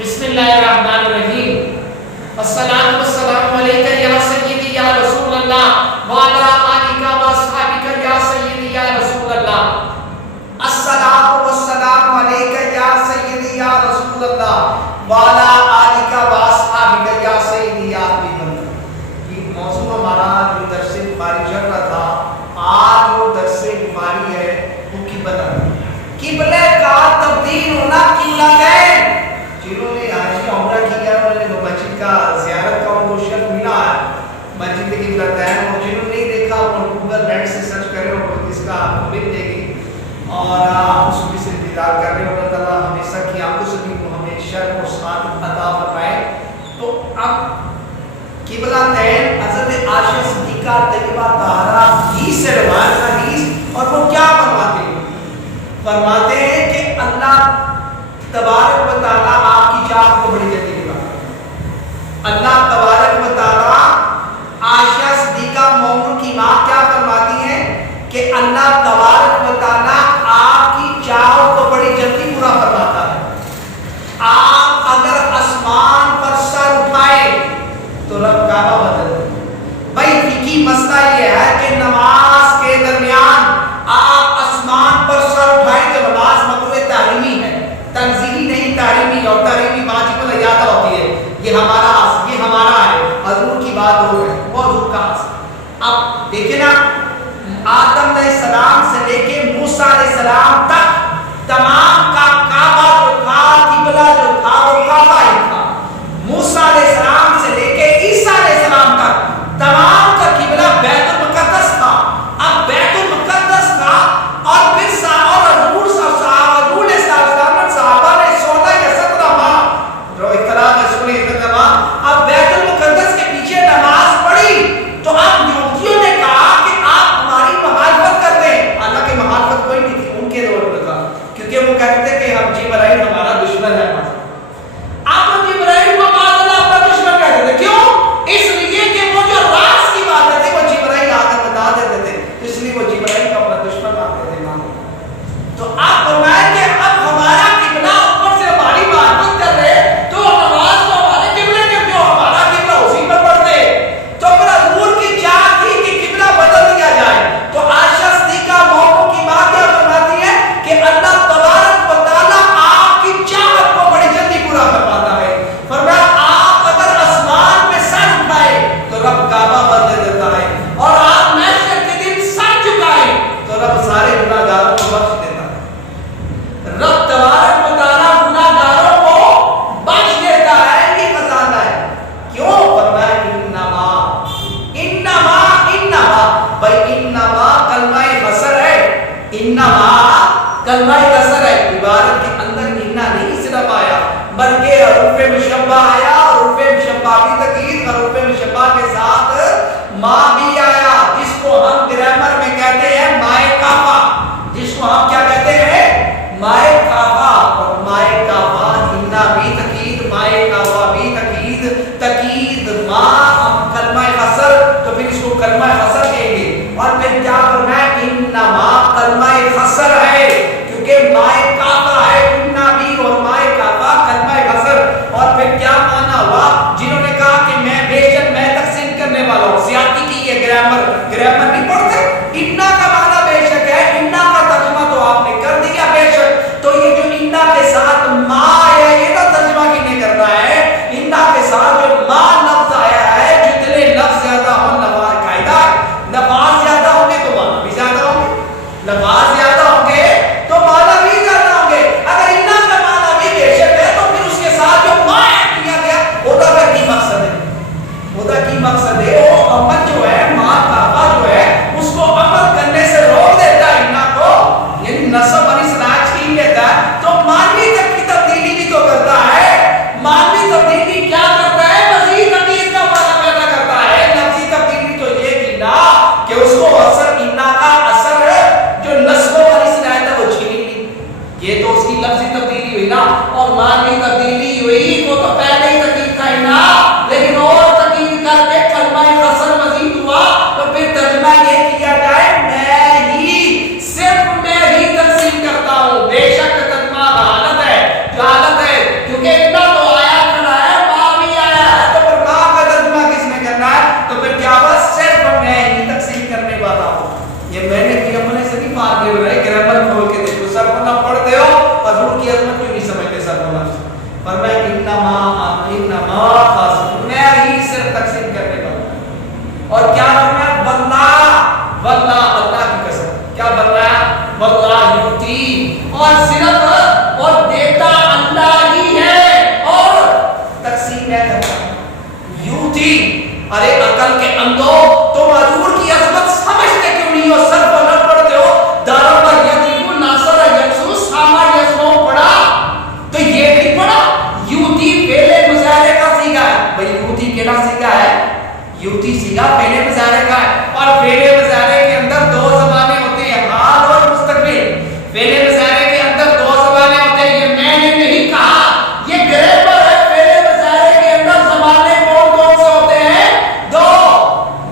بسم اللہ الرحمن الرحیم. السلام والسلام علیکہ یا سیدی یا رسول اللہ وعلا آلکہ و اصحابکہ یا سیدی یا رسول اللہ. السلام والسلام علیکہ یا سیدی یا رسول اللہ وعلا آلکہ و اصحابکہ یا سیدی یا حبیب اللہ. یہ موضوع ہمارا جو درس بخاری چل رہا تھا، آج وہ درس بخاری ہے وہ قبلہ کا تبدیل ہونا قبلتین. جنہوں نے حج کا عمرہ کیا انہوں نے مسجد کا زیارت کا ان کو شرف ملا ہے مسجد قبلتین، اور جنہوں نے نہیں دیکھا وہ گوگل نیٹ سے سرچ کریں اور اس کا مل جائے گی اور اس میں سے انتظار کر رہے ہیں. اللہ تعالیٰ ہمیشہ کی آپ کو سبھی کو ہمیں شرف اور سعادت عطا فرمائے. تو اب قبلتین حضرت عائشہ صدیقہ طیبہ طاہرہ ہی سے روایت حدیث، اور وہ کیا فرماتے ہیں کہ اللہ تبارک و تعالیٰ آپ کی چاہت کو بڑی جلدی دے گا. اللہ تبارک و تعالیٰ عائشہ صدیقہ مومن کی ماں کیا فرماتی ہیں کہ اللہ تبارک و تعالیٰ آپ کی چاہت کو بڑی جلدی پورا فرماتا ہے. آپ اگر آسمان پر سر اٹھائے تو رب کعبہ بدل دے. بھائی فقہی مسئلہ یہ ہے کہ نماز کے درمیان آپ آسمان پر سر اٹھائیں تو نماز مکروہ تحریمی ہے، تنزیلی نہیں تحریمی، اور تحریمی واجب الادا ہوتی ہے. یہ ہمارا ہے، حضور کی بات ہو ہے وہ حضور کا حص. اب دیکھیں نا، آدم علیہ السلام سے لے کے موسیٰ علیہ السلام تک تمام کا کعبہ جو تھا، قبلہ جو تھا وہ کعبہ ہی تھا. موسیٰ علیہ السلام سے لے کے عیسیٰ علیہ السلام تک تمام کا قبلہ بیت المقدس تھا. اب بیت المقدس کا اور پھر صحابہ نے 16 یا 17 ماہ جو اختلاف ہے سنی اتنا اب بیت المقدس کے پیچھے نماز پڑھی. تو اب یہودیوں نے کہا کہ آپ ہماری مخالفت کرتے ہیں، حالانکہ مخالفت کوئی نہیں تھی ان کے دور میں تھا، کیونکہ وہ کہتے تھے کہ ہم جبرائیل ہمارا دشمن ہے. آپ جبرائیل کو معاذ اللہ اپنا دشمن کہتے تھے. کیوں؟ اس لیے کہ وہ جو راز کی باتیں تھے وہ جبرائیل آ کر بتا دیتے تھے، اس لیے وہ جبرائیل کو اپنا دشمن مانتے تھے. تو آپ فرمائیں کہ اب ہمارا قبلہ اوپر سے ہماری معرفت کر رہے تو نماز کو ہمارے قبلے میں کیوں، ہمارا قبلہ اسی پر پڑھتے. تو پھر حضور کی چاہت تھی کہ قبلہ بدل دیا جائے. تو عائشہ صدیقہ مومن کی ماں کیا فرماتی ہے کہ اللہ تبارک و تعالیٰ آپ کی چاہت کو بڑی جلدی پورا فرماتا ہے. فرمایا آپ اگر آسمان میں سر اٹھائے تو رب کعبہ بدل دیتا ہے، اور آپ محشر کے دن سر جھکائیں تو رب سارے گناہ گاروں کو بخش دیتا ہے. رب تبارک و تعالیٰ گناہ گاروں کو بخش دیتا ہے. یہ خزانہ ہے. کیوں؟ فرمایا انما بھائی انما کلمہ قصر ہے. انما کلمہ قصر ہے. عبارت کے اندر اننا نہیں صرف آیا بلکہ حروف مشبہ آیا. حروف مشبہ کی تکید، حروف مشبہ کے ساتھ ما بھی آیا، جس کو ہم گرامر میں کہتے ہیں مائے کافہ، جس کو ہم کیا کہتے ہیں مائے کافہ. اور مائے کافہ اننا بھی تکید، مائے کافہ بھی تکید، تکید ما کلمہ قصر، تو پھر اس کو کلمہ قصر کہیں گے. اور پھر کیا فرمایا انما کلمہ قصر ہے کیونکہ مائے کافہ ہے. اننا بھی اور مائے کافہ کلمہ قصر. اور پھر کیا معنی ہوا؟ جنہوں نے کہا کہ میں بے شک میں تقسیم کرنے والا ہوں، زیادتی کی ہے. گرامر نہیں پڑھتے. اننا کا معنی بے شک ہے، اننا کا ترجمہ تو آپ نے کر دیا بے شک. تو یہ جو اننا کے ساتھ ما ہے یہ تو ترجمہ کینے کرنا ہے. اننا کے ساتھ جو ما لفظ آیا ہے، جتنے لفظ زیادہ ہوں لفاظ قاعدہ ہے، لفاظ زیادہ ہوں گے تو معنی بھی زیادہ ہوں گے، لفاظ زیادہ ہوں گے تو معنی بھی زیادہ ہوں گے. اگر اننا کا معنی بھی بے شک ہے تو پھر اس کے ساتھ جو ما ایڈ کیا گیا ہوتا کا کی مقصد ہے، ہوتا کی مقصد ہے وہ عمل جو ہے ما کافہ جو ہے اس کو عمل کرنے سے روک دیتا ہے. اننا کو یعنی نصب اور اصلاح چھین لیتا ہے. تو مانوی تک کی تبدیلی بھی تو کرتا ہے. مانوی تبدیلی کیا کرتا ہے؟ مزید عقید کا معنی پیدا کرتا ہے. لفظی تبدیلی تو یہ کی نا کہ اس کو اثر اننا کا اثر جو نصب اور اصلاح تھا وہ چھین لی. یہ تو اس کی لفظی تبدیلی ہوئی نا. اور مانوی تبدیلی ہوئی وہ تو پہلے ہی تقید تھا نا، لیکن اور تقید کر کے کلمہ قصر مزید ہوا. تو پھر ترجمہ یہ کیا جائے صرف میں ہی تقسیم کرتا ہوں. بے شک ترجمہ غلط ہے، جہالت ہے، کیونکہ اتنا تو یوتی سیگا فعل مضارع کا ہے، اور فعل مضارع کے اندر دو زبانیں ہوتی ہیں، حال اور مستقبل۔ فعل مضارع کے اندر دو زبانیں ہوتے ہیں، یہ میں نے نہیں کہا، یہ گریمر ہے۔ فعل مضارع کے اندر زبانیں کون کون سے ہوتے ہیں؟ دو۔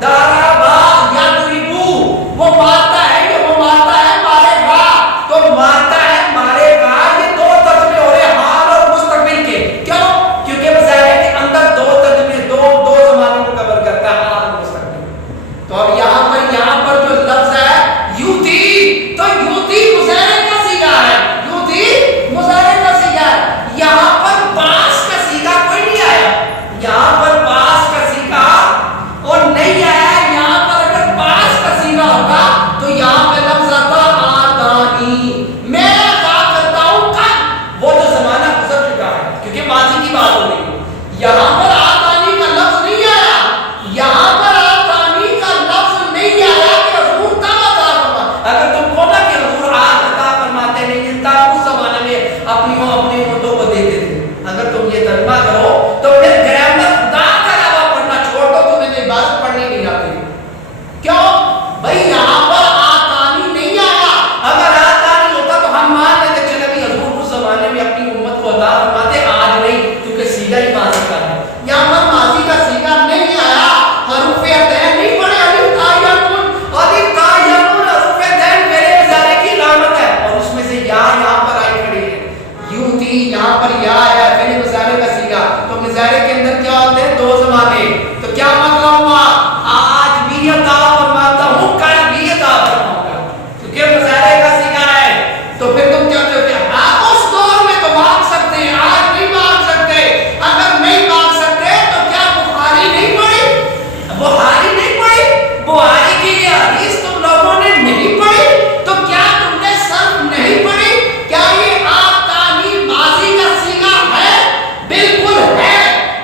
ضربا یضربو، وہ مارتا ہے، یہ وہ مارتا ہے، مارے گا، تو مارتا ہے مارے گا، یہ دو ترجمے ہو رہے ہیں حال اور مستقبل کے۔ کیوں؟ کیونکہ مضارع کے اندر دو ترجمے، دو زبانوں کو کور کرتا ہے، حال اور مستقبل۔ تو اب یہاں پر جو لفظ ہے یوتی، تو یوتی مضارع کا صیغہ ہے، یوتی مضارع کا صیغہ ہے۔ یہاں پر پاس کا صیغہ کوئی نہیں آیا، یہاں پر پاس کا صیغہ اور نہیں آیا۔ یہاں پر اگر پاس کا صیغہ ہوگا تو یہاں پہ لفظ آتا آتانی، میں عطا کرتا ہوں کب؟ وہ تو زمانہ گزر چکا ہے، کیونکہ ماضی کی بات ہو رہی ہے۔ یہاں پر آتانی کا لفظ نہیں آیا، یہاں پر آتانی کا لفظ نہیں آیا کہ حضور کب عطا فرما۔ اگر تم کو نا کہ حضور آج عطا فرماتے نہیں ہیں، تب اس زمانے میں اپنی امتوں کو دیتے تھے، اگر تم یہ ترجمہ کرو تو پھر گرامر خدا کا علاوہ پڑھنا چھوڑ دو، تمہیں عبادت پڑھنی نہیں آتی۔ کیوں؟ بھائی یہاں پر آتانی نہیں آیا، اگر آتانی ہوتا تو ہم مان لیتے چلے بھی حضور اس زمانے میں اپنی امت کو عطا فرماتے، آج نہیں، کیونکہ صیغہ ہی ماضی کا ہے۔ یہاں پر ماضی کا صیغہ نہیں آیا، حروف عطین نہیں پڑھے، الف تا یا نون، الف تا یا نون حروف عطین فعل مضارع کی علامت ہے، اور اس میں سے یا یہاں پر آئی کھڑی ہے، یوتی یہاں پر یا ہے، فعل مضارع کا صیغہ۔ تو مضارع کے اندر کیا ہوتے ہیں؟ دو زمانے۔ تو کیا مطلب ہوا؟ آج بھی عطا فرماتا ہوں، کل بھی عطا فرماؤں گا، کیونکہ مضارع کا صیغہ ہے۔ تو پھر تم کیا چاہتے ہیں؟ آپ اس دور میں تو مانگ سکتے ہیں، آج نہیں مانگ سکتے۔ اگر نہیں مانگ سکتے تو کیا بخاری نہیں پڑھی؟ بخاری نہیں پڑھی؟ بخاری کی یہ حدیث تم لوگوں نے نہیں پڑھی؟ تو کیا تم نے صرف نہیں پڑھی؟ کیا یہ آتانی ماضی کا صیغہ ہے؟ بالکل ہے۔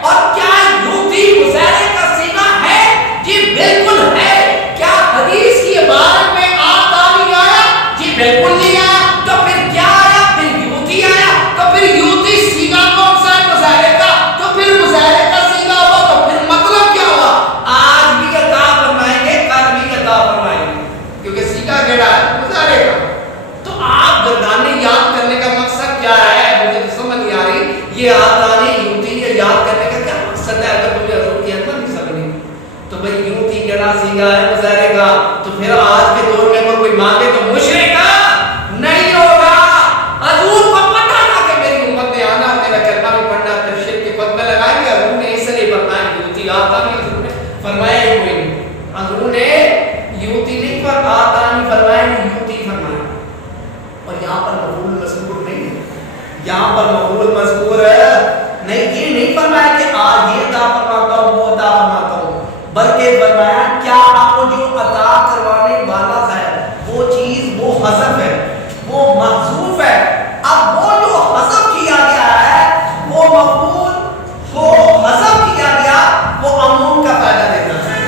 اور کیا یوتی مضارع کا صیغہ ہے؟ جی بالکل ہے۔ کیا حدیث کی عبارت میں آتانی آیا؟ جی بالکل نہیں آیا۔ تو پھر کیا آیا؟ پھر یوتی آیا۔ تو پھر یوتی صیغہ کون سا ہے؟ مضارع کا۔ تو پھر مضارع کا صیغہ ہوا تو پھر مطلب کیا ہوا؟ آج بھی عطا فرمائیں گے، کل بھی عطا فرمائیں گے، کیونکہ صیغہ کیڑا ہے؟ مضارع کا۔ تو آپ گردانے یاد کرنے کا مقصد کیا ہے؟ مجھے تو سمجھ نہیں آ رہی، یہ آتانی یوتی یہ یاد کرنے کا کیا مقصد ہے؟ اگر تمہیں حضور کی عظمت نہیں سمجھنی تو بھئی یوتی کیڑا صیغہ ہے؟ مضارع کا۔ تو پھر آج کے دور میں اگر کوئی مانگے تو مشرک نہیں ہوگا۔ حضور کو پتہ تھا کہ میری امت نے آنا، میرا کلمہ بھی پڑھنا، پھر شرک کے فتوے لگائیں گے، حضور نے اس لیے فرمایا یوتی آتانی، حضور نے فرمایا ہی کوئی نہیں، حضور نے یوتی نہیں پر آتانی فرمایا، یوتی فرمایا۔ اور یہاں پر مفعول مذکور نہیں ہے، یہاں پر مفعول مذکور ہے نہیں، یہ نہیں فرمایا کہ آج یہ عطا فرماتا ہوں، وہ عطا فرماتا ہوں، بلکہ فرمایا کیا آپ کو جو عطا کروانے والا ہے وہ چیز وہ حذف ہے، وہ محذوف ہے۔ اب وہ جو حذف کیا گیا ہے وہ مفعول کو حذف کیا گیا، وہ عموم کا فائدہ دیتا ہے۔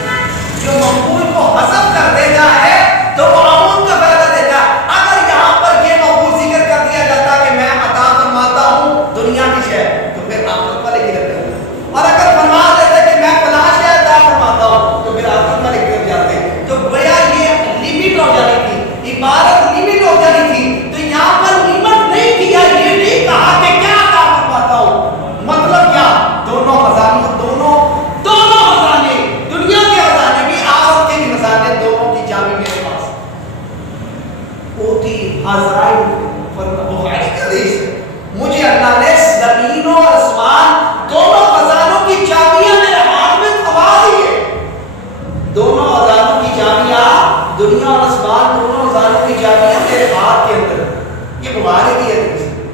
جو مفعول کو حذف کر دیتا ہے تو وہ عموم کا فائدہ دیتا ہے۔ اگر یہاں پر یہ مفعول ذکر کر دیا جاتا کہ میں عطا فرماتا ہوں دنیا کی شے، تو پھر آپ والے گر جاتے، اور اگر فرما دیتے کہ میں فلاں شے عطا فرماتا ہوں تو پھر آپ والے گر جاتے۔ تو گویا یہ لمٹ ہو جانی تھی، عبارت لمٹ ہو جانی تھی۔ تو یہاں پر لمٹ نہیں کیا، یہ نہیں کہا کہ کیا عطا فرماتا ہوں، مطلب کیا؟ دونوں خزانے، دونوں خزانے، دنیا کے خزانے بھی، آخرت کے بھی خزانے، دونوں کی چابی میرے پاس۔ اوتی حضرائن بخاری کا حدیث ہے، مجھے اللہ نے زمین و آسمان دونوں خزانوں کی چابیاں میرے ہاتھ میں تھما دی ہے۔ دونوں خزانوں کی چابیاں، دنیا اور آسمان دونوں خزانوں کی چابیاں میرے ہاتھ کے اندر، یہ بخاری کی حدیث ہے۔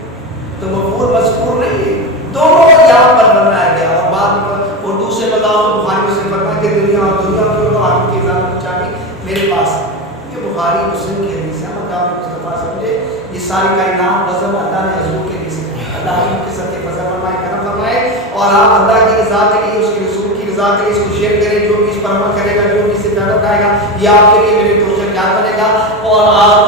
تو مفعول مذکور نہیں ہے، دونوں یہاں پر بنایا گیا۔ اور بعد میں اردو سے بتاؤ تو بخاری میں سے فرمایا کہ دنیا اور دنیا کی اور کی خزانوں کی چابی میرے پاس ہے۔ یہ بخاری مسلم کی حدیث ہے، مقام مصطفیٰ سمجھے۔ یہ ساری کائنات وزن اللہ نے حضور کے لیے سکھایا، اللہ ان کے سب کے فضل فرمائے، کرم فرمائے، اور آپ اللہ کی رضا کے لیے، اس کے رسول کی رضا کے لیے اس کو شیئر کریں۔ جو بھی اس پر عمل کرے گا، جو بھی اس سے پیدا کرے گا، یہ آپ کے لیے میرے دوست جان بنے گا، اور آپ